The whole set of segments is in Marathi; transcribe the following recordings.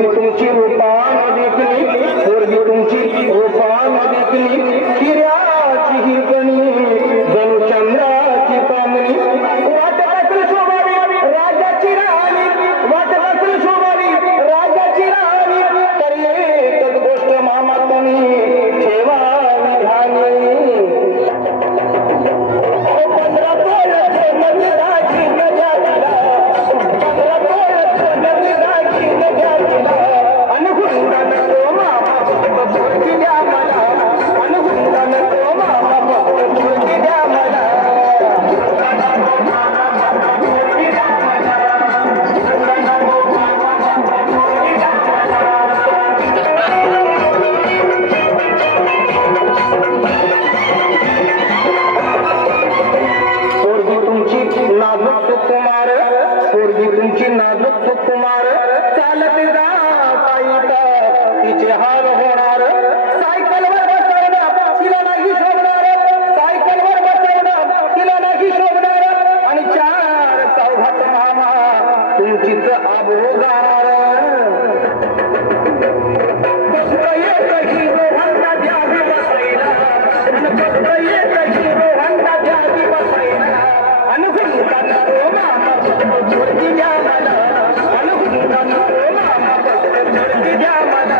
पोरगी तुमची रूपान देखली, पोरगी तुमची रूपान देखली, हिऱ्याची हिरकणी जणू चंद्राची पामणी, वाटपातून शोभावी राजाची राणी, वाटपातून शोभावी राजाची राणी, तर एकच गोष्ट मामा तुम्ही ठेवा निधानी. पोरगी तुमची नाजूक सुकुमार, चालत जा पायीत तिचे हाल होणार, सायकलवर बसवणार तिला नाही शोधणार, सायकलवर बसवणार तिला नाही शोधणार, आणि चार चौघात मामा तुमचीच आबो जाणार. फक्त एक हिरो हंडा द्यावी बसायला, आणि फक्त एक हिरो हंडा द्यावी बसायला, आणि पोरगी द्या मला, पोरगी द्या मला.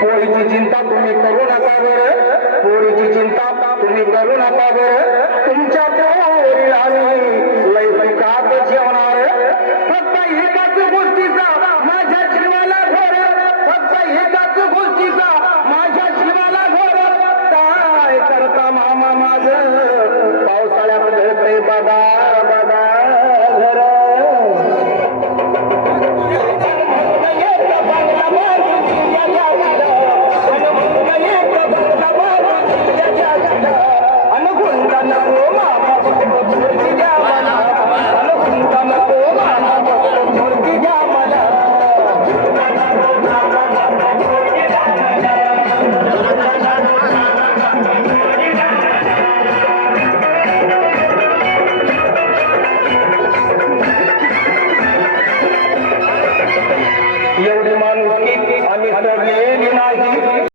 पोरीची चिंता तुम्ही करू नका बरं, पोरीची चिंता तुम्ही करू नका बरं,